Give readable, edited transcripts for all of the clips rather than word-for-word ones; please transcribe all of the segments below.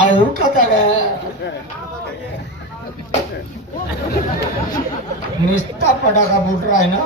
आऊ का निस्ता पटाका फुट रहा है ना.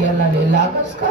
याला लागस का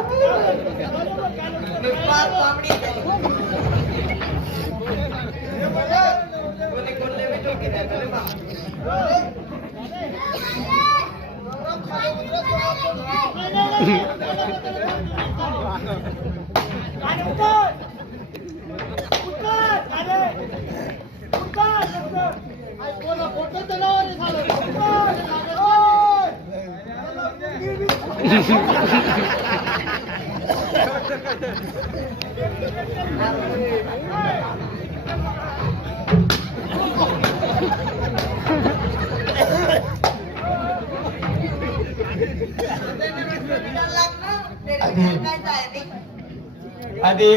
आधी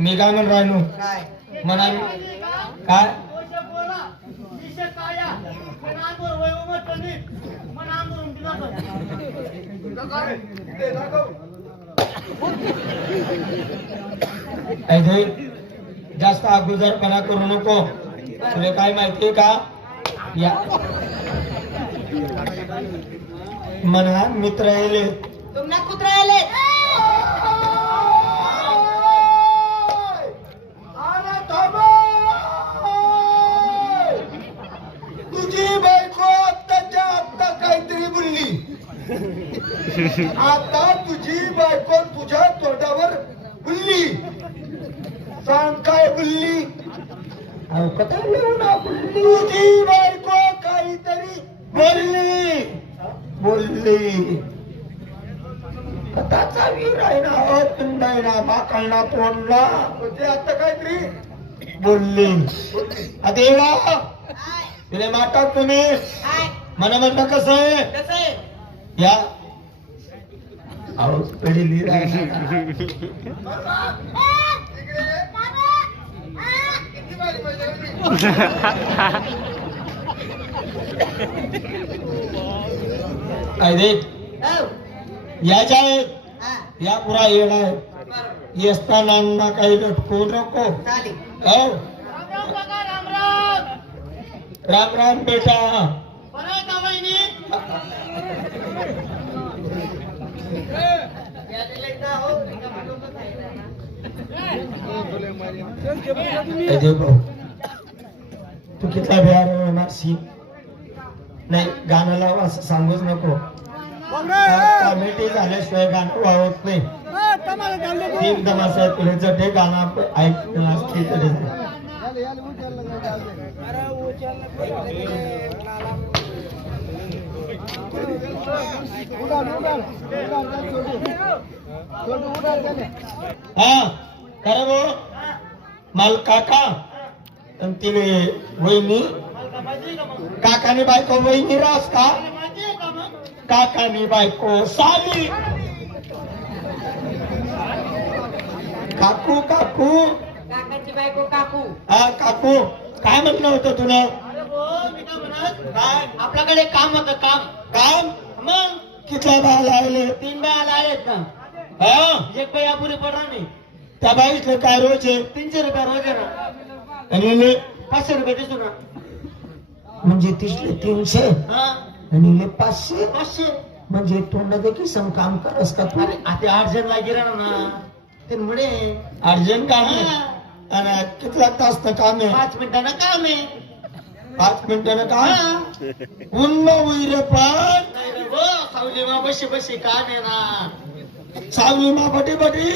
मी काय म्हणून राहिलो म्हणा काय जास्त अगोदरपणा करू नको. तुला काय माहितीये का या म्हणा मित्र येले तुम्हाला कुत्रा आले तुझी बायको आत्ताच्या आत्ता काहीतरी बोलली. आता तुझी बायको तुझ्या तोंडावर बोलली. सांग काय बोलली. तुझी बायको काहीतरी बोलली. कथाचा वीर आहे ना तुंडाय ना माकळना तोंडला म्हणजे आता काहीतरी बोलली. देवा तिने माटा तुम्ही मला म्हणता कसं आहे या अहो पडली याच्या या पुरा येणा येसताना काही लटकू नको. राम राम बेटा. तू कितला बिहार मारशी नाही गाणं लाव असं सांगूच नको. कॉमेडी झाल्याशिवाय गाणं वावत नाही. तीन तमाशा तुला जटे गाणं ऐकलं असते तरी हा खरं भाऊ माल काका तिने वहिनी काकानी बायको वहिनी रास का काकानी बायको साली काकू काकू काकाची बायको काकू. हा काकू काय म्हटलं होतं तुला. आपल्याकडे काम होतं काम. काम मग किती बाल आले. 3 बाया आहेत ना. हा एक बाई अपुरी पडणार नाही. त्या बाईतलं काय रोज आहे 300 रुपये रोज आहे ना. आणि 500 रुपये दिसू ना. म्हणजे तिसले 300 आणि 500 500 म्हणजे तोंडात की सम काम करस का तू. आता अर्जंट लागेल ना ते मुळे अर्जंट काम आहे. आणि कितला तास काम आहे. 5 मिनिटांना काम आहे. 5 मिनिटानं काम उन्न उईरे पण सावली मा बशी बशी काम आहे ना. सावली मा बटी बटी.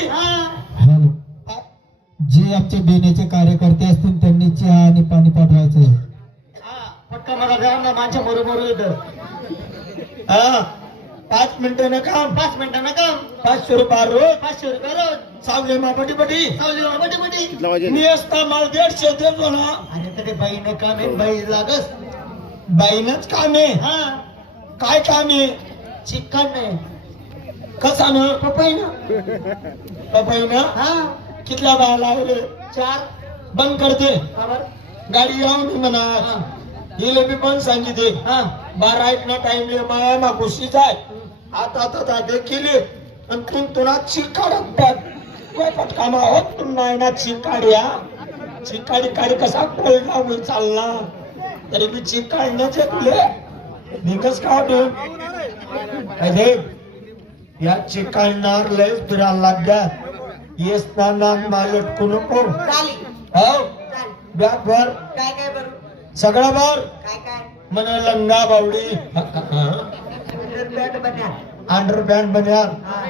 जे आमचे बेनेचे कार्यकर्ते असतील त्यांनी चहा आणि पाणी पाठवायचं. पटका मला द्या ना माझ्या बरोबर येतं. हा 5 मिनिटानं काम 5 मिनिटांना काम 500 रुपये रोज 500 रुपये रोज सावले मापटी पटी सावली बटी मी असता मला 150 देतो ना आणि तरी बाईने काम आहे बाई लागस बाईनच काम आहे हा काय काम आहे चिकन नाही कसा ना पपई ना पपई ना हा कितल्या बाया लावले 4 बंद करते खबर गाडी येऊन म्हणा हिला मी पण सांगितले हा 12 ना टाइमले माया खुशीच आहे आता केली आणि तू तुला चिकाड कामा होत नाही ना चिकाड्या चिकाडी काडी कसा टोल लागून चालला तरी मी चिकाडण्याचे तुले निकस का अरे या चिकाडणार लय फिरायला लागल्यात येस ना मालटकू नको चाली हो बॅग भर काय काय बरं सगळं भर काय मन लंगा बावडी बॅट बन्या अंडर पॅन्ट बन्या हा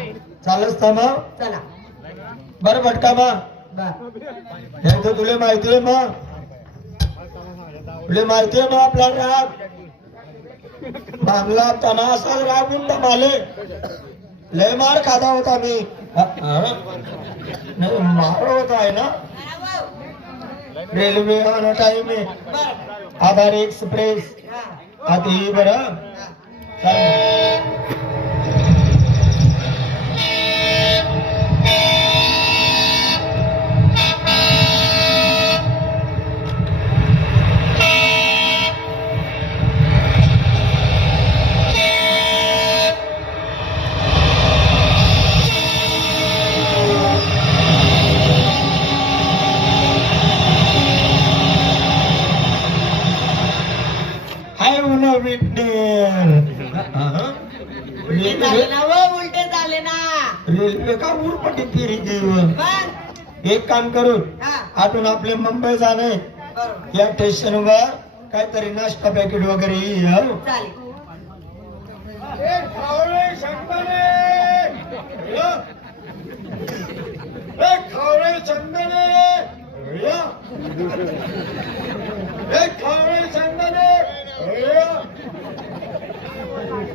चालच था मग चला बरं भटका मग बर हे तर तुला माहिती आहे मग तुला माहिती आहे मग आपला राग मामला तना असा रागून माले लय मार खादा होता मी नाही मार होता आहे ना रेल्वे आना टाइम आहे बर आधार एक्सप्रेस हा आता ही बरं चाल. हाय उन्हा विटनेर उलटे झाले ना वो उलटे झाले ना रेल्वे का उरपटी फिरी गेली बर एक काम करू हा आतून आपले मुंबई जाणे बरोबर या स्टेशनवर काहीतरी नाश्ता पॅकेट वगैरे येईल चालेल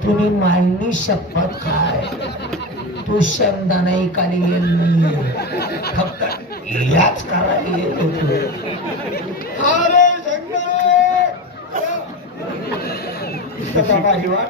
तुम्ही मांडणी शपथ खाय तू शब्द नाही काली गेली फक्त याच करायला येत होतो माझी वाट